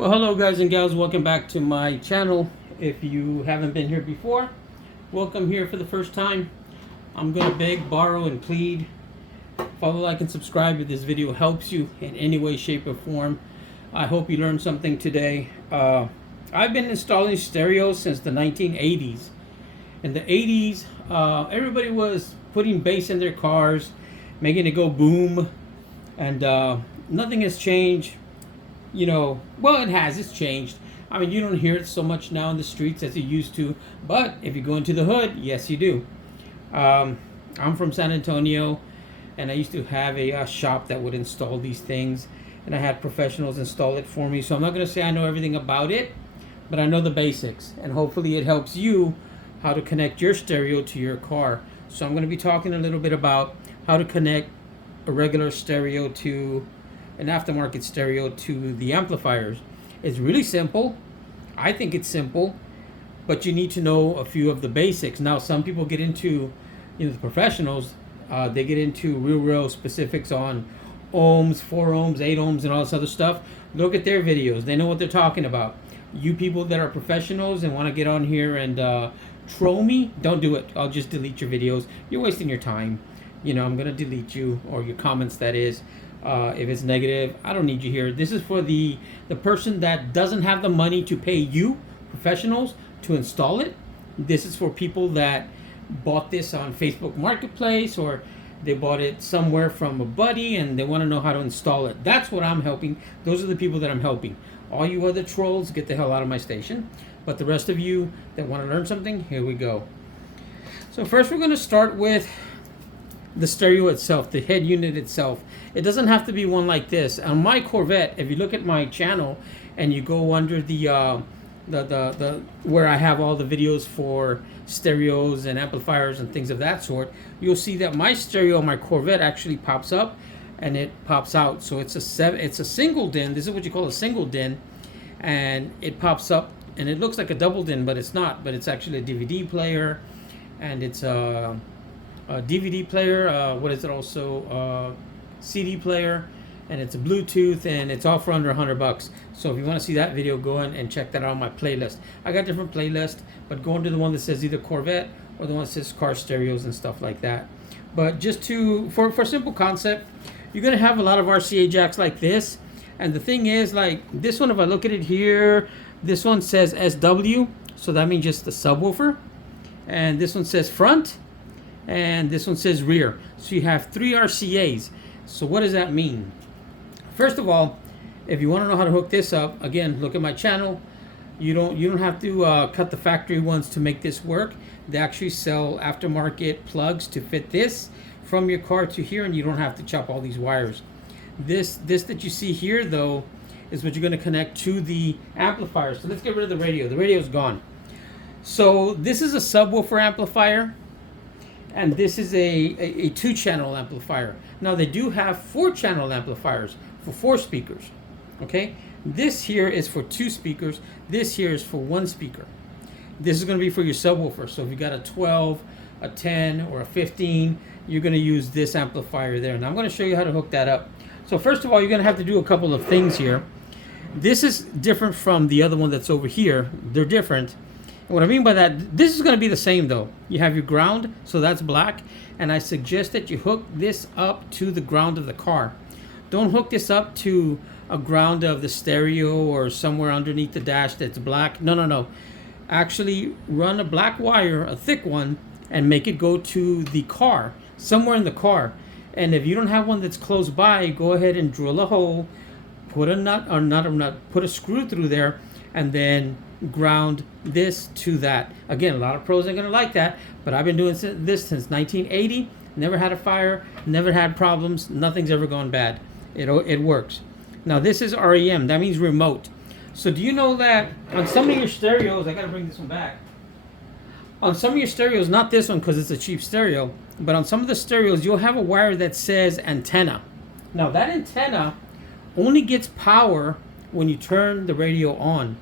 Well, hello guys and gals, welcome back to my channel. If you haven't been here before, welcome here for the first time. I'm gonna beg, borrow, and plead. Follow, like, and subscribe if this video helps you in any way, shape, or form. I hope you learned something today. I've been installing stereos since the 1980s. In the 80s, everybody was putting bass in their cars, making it go boom, and nothing has changed. You know, well, it has. It's changed. I mean, you don't hear it so much now in the streets as you used to. But if you go into the hood, yes, you do. I'm from San Antonio, and I used to have a shop that would install these things. And I had professionals install it for me. So I'm not going to say I know everything about it, but I know the basics. And hopefully it helps you how to connect your stereo to your car. So I'm going to be talking a little bit about how to connect a regular stereo to an aftermarket stereo to the amplifiers. It's really simple. I think it's simple, but you need to know a few of the basics. Now, some people get into, the professionals, they get into real specifics on ohms, 4 ohms, 8 ohms, and all this other stuff. Look at their videos. They know what they're talking about. You people that are professionals and want to get on here and troll me, don't do it. I'll just delete your videos. You're wasting your time. I'm going to delete you, or your comments, that is. If it's negative, I don't need you here. This is for the person that doesn't have the money to pay you, professionals, to install it. This is for people that bought this on Facebook Marketplace, or they bought it somewhere from a buddy and they want to know how to install it. That's what I'm helping. Those are the people that I'm helping. All you other trolls, get the hell out of my station. But the rest of you that want to learn something, here we go. So first we're going to start with the stereo itself, the head unit itself. It doesn't have to be one like this. On my Corvette, if you look at my channel and you go under the where I have all the videos for stereos and amplifiers and things of that sort, you'll see that my stereo on my Corvette actually pops up and it pops out. So it's a single DIN. This is what you call a single DIN, and it pops up and it looks like a double DIN, but it's not. But it's actually a DVD player, and it's a DVD player. What is it also? CD player, and it's a Bluetooth, and it's all for under $100. So if you want to see that video, go in and check that out on my playlist. I got different playlists, but go into the one that says either Corvette or the one that says car stereos and stuff like that. But just for simple concept, you're gonna have a lot of RCA jacks like this, and the thing is, like this one, if I look at it here, this one says SW, so that means just the subwoofer, and this one says front, and this one says rear. So you have 3 RCAs. So what does that mean? First of all, if you want to know how to hook this up, again, look at my channel. You don't have to cut the factory ones to make this work. They actually sell aftermarket plugs to fit this from your car to here, and you don't have to chop all these wires. This that you see here, though, is what you're going to connect to the amplifier. So let's get rid of the radio. The radio's gone. So this is a subwoofer amplifier, and this is a 2-channel amplifier. Now they do have 4-channel amplifiers for 4 speakers. Okay, this here is for 2 speakers. This here is for 1 speaker. This is going to be for your subwoofer. So if you got a 12, a 10, or a 15, you're going to use this amplifier there. Now I'm going to show you how to hook that up. So first of all, you're going to have to do a couple of things here. This is different from the other one that's over here. They're different. What I mean by that, this is going to be the same though. You have your ground, so that's black, and I suggest that you hook this up to the ground of the car. Don't hook this up to a ground of the stereo or somewhere underneath the dash that's black. No. Actually run a black wire, a thick one, and make it go to the car, somewhere in the car. And if you don't have one that's close by, go ahead and drill a hole, put a screw through there, and then ground this to that. Again, a lot of pros aren't going to like that, but I've been doing this since 1980. Never had a fire, never had problems, nothing's ever gone bad. It works. Now this is REM, that means remote. So do you know that on some of your stereos, I got to bring this one back. On some of your stereos, not this one because it's a cheap stereo, but on some of the stereos, you'll have a wire that says antenna. Now that antenna only gets power when you turn the radio on.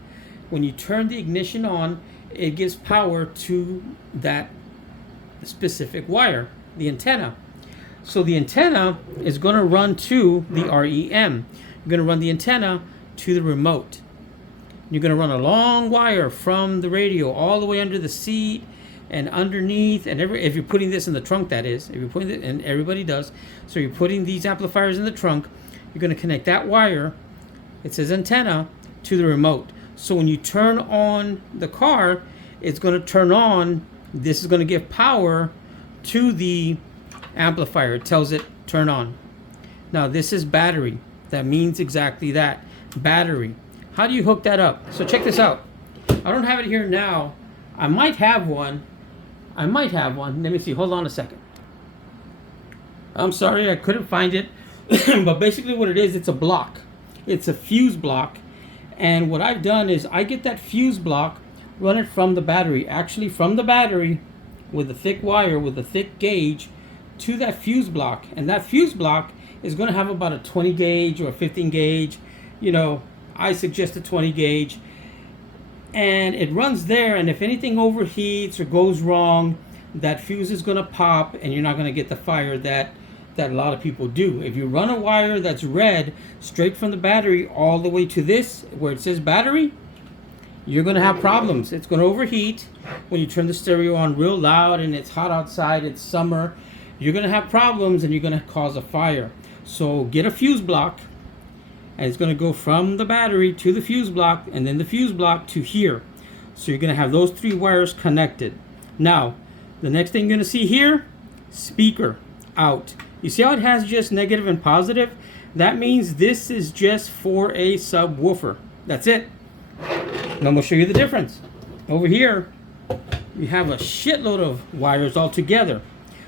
When you turn the ignition on, it gives power to that specific wire, the antenna. So the antenna is going to run to the REM. You're going to run the antenna to the remote. You're going to run a long wire from the radio all the way under the seat and underneath, and if you're putting this in the trunk, that is, if you're putting it, and everybody does, so you're putting these amplifiers in the trunk, you're going to connect that wire, it says antenna, to the remote. So when you turn on the car, it's going to turn on, this is going to give power to the amplifier. It tells it turn on. Now this is battery. That means exactly that, battery. How do you hook that up? So check this out. I don't have it here now. I might have one. Let me see. Hold on a second. I'm sorry, I couldn't find it. But basically what it is, it's a block. It's a fuse block. And what I've done is I get that fuse block, run it from the battery. Actually from the battery with a thick wire, with a thick gauge to that fuse block. And that fuse block is going to have about a 20 gauge or a 15 gauge. You know, I suggest a 20 gauge. And it runs there, and if anything overheats or goes wrong, that fuse is going to pop and you're not going to get the fire that a lot of people do. If you run a wire that's red straight from the battery all the way to this where it says battery, you're going to have problems. It's going to overheat when you turn the stereo on real loud and it's hot outside, it's summer. You're going to have problems and you're going to cause a fire. So get a fuse block, and it's going to go from the battery to the fuse block, and then the fuse block to here. So you're going to have those three wires connected. Now, the next thing you're going to see here, speaker out. You see how it has just negative and positive? That means this is just for a subwoofer. That's it. And I'm going to show you the difference. Over here, you have a shitload of wires all together.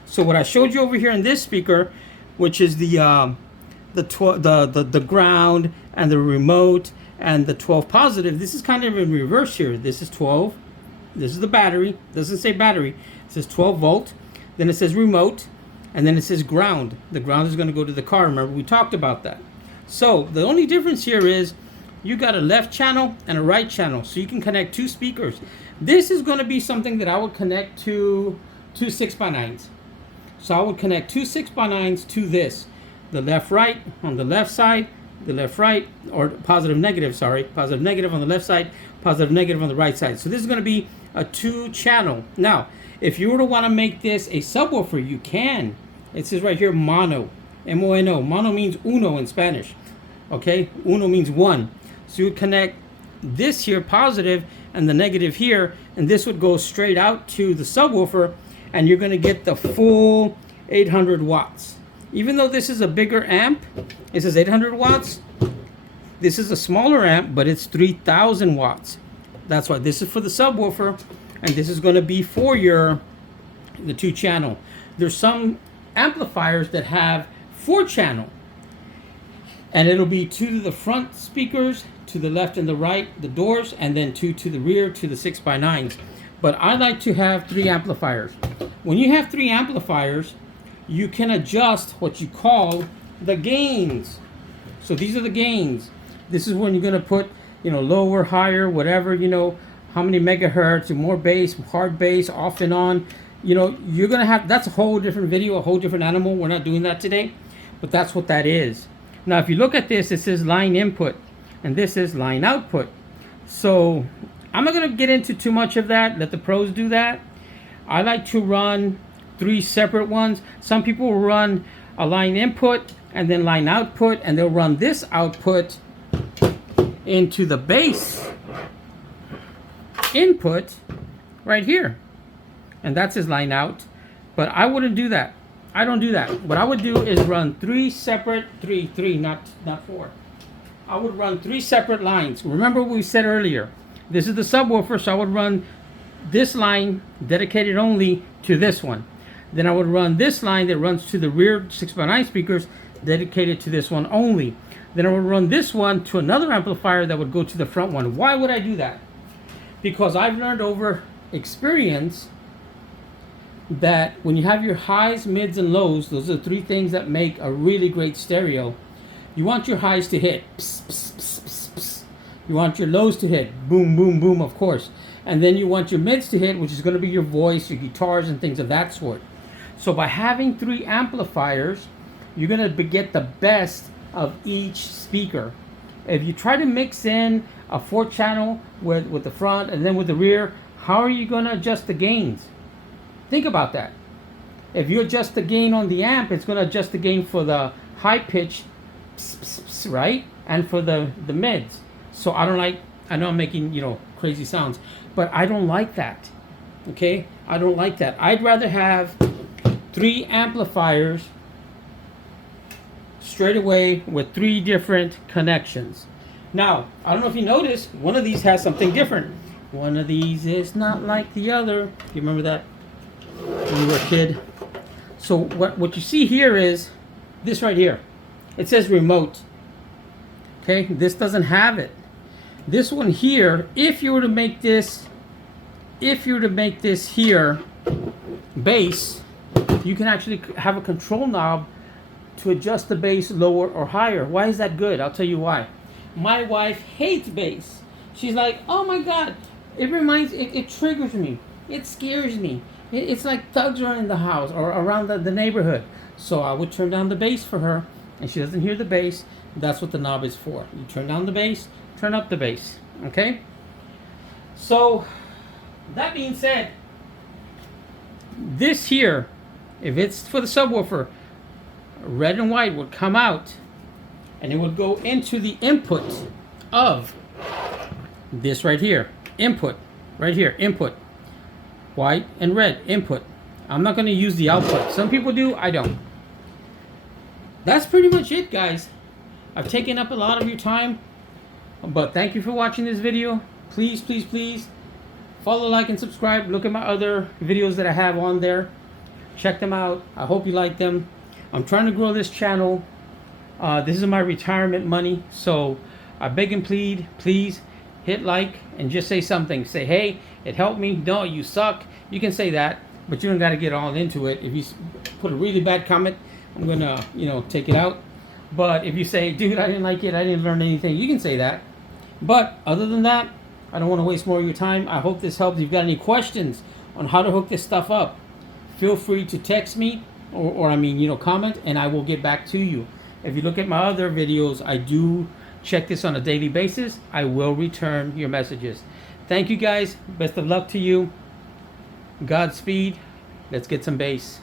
So what I showed you over here in this speaker, which is the ground and the remote and the 12 positive, this is kind of in reverse here. This is 12, this is the battery, doesn't say battery, it says 12 volt, then it says remote, and then it says ground. The ground is going to go to the car. Remember, we talked about that. So the only difference here is you got a left channel and a right channel, so you can connect two speakers. This is going to be something that I would connect to two 6x9s. So I would connect two 6x9s to this. The left right on the left side, the left right, or positive negative, sorry, positive negative on the left side, positive negative on the right side. So this is going to be a 2-channel. Now, if you were to want to make this a subwoofer, you can. It says right here mono, M-O-N-O. Mono means uno in Spanish. Okay, uno means one. So you would connect this here positive and the negative here, and this would go straight out to the subwoofer, and you're going to get the full 800 watts. Even though this is a bigger amp, it says 800 watts, this is a smaller amp, but it's 3000 watts. That's why this is for the subwoofer, and this is going to be for the 2-channel. There's some amplifiers that have 4-channel, and it'll be 2 to the front speakers, to the left and the right, the doors, and then 2 to the rear, to the 6x9s. But I like to have 3 amplifiers. When you have 3 amplifiers, you can adjust what you call the gains. So these are the gains. This is when you're going to put, you know, lower, higher, whatever, you know, how many megahertz, more bass, hard bass, off and on. You know, you're going to have, that's a whole different video, a whole different animal. We're not doing that today, but that's what that is. Now, if you look at this, it says line input, and this is line output. So I'm not going to get into too much of that. Let the pros do that. I like to run 3 separate ones. Some people will run a line input and then line output, and they'll run this output into the bass input right here, and that's his line out. But I wouldn't do that. I don't do that. What I would do is run 3 separate, not 4. I would run 3 separate lines. Remember what we said earlier, this is the subwoofer, so I would run this line dedicated only to this one. Then I would run this line that runs to the rear 6x9 speakers, dedicated to this one only. Then I would run this one to another amplifier that would go to the front one. Why would I do that? Because I've learned over experience that when you have your highs, mids, and lows, those are the 3 things that make a really great stereo. You want your highs to hit, pss, pss, pss, pss, pss. You want your lows to hit, boom, boom, boom, of course. And then you want your mids to hit, which is going to be your voice, your guitars, and things of that sort. So by having 3 amplifiers, you're going to get the best of each speaker. If you try to mix in a 4-channel with the front and then with the rear, how are you going to adjust the gains? Think about that. If you adjust the gain on the amp, it's going to adjust the gain for the high pitch, right? And for the mids. So I know I'm making, crazy sounds, but I don't like that. Okay? I don't like that. I'd rather have 3 amplifiers straight away with 3 different connections. Now, I don't know if you noticed, one of these has something different. One of these is not like the other. You remember that when you were a kid? So what you see here is this right here. It says remote. Okay, this doesn't have it. This one here, if you were to make this here bass, you can actually have a control knob to adjust the bass lower or higher. Why is that good? I'll tell you why. My wife hates bass. She's like, oh my God, it triggers me. It scares me. It's like thugs are in the house or around the neighborhood. So I would turn down the bass for her, and she doesn't hear the bass. That's what the knob is for. You turn down the bass, turn up the bass. Okay? So, that being said, this here, if it's for the subwoofer, red and white would come out, and it would go into the input of this right here. Input. Right here. Input. White and red. Input. I'm not going to use the output. Some people do. I don't. That's pretty much it, guys. I've taken up a lot of your time, but thank you for watching this video. Please, please, please follow, like, and subscribe. Look at my other videos that I have on there. Check them out. I hope you like them. I'm trying to grow this channel. This is my retirement money, so I beg and plead, please hit like and just say something. Say, hey, it helped me. No, you suck. You can say that, but you don't got to get all into it. If you put a really bad comment, I'm gonna, take it out. But if you say, dude, I didn't like it, I didn't learn anything, you can say that. But other than that, I don't want to waste more of your time. I hope this helps. If you've got any questions on how to hook this stuff up, feel free to text me or comment, and I will get back to you. If you look at my other videos, I do check this on a daily basis. I will return your messages. Thank you, guys. Best of luck to you. Godspeed. Let's get some bass.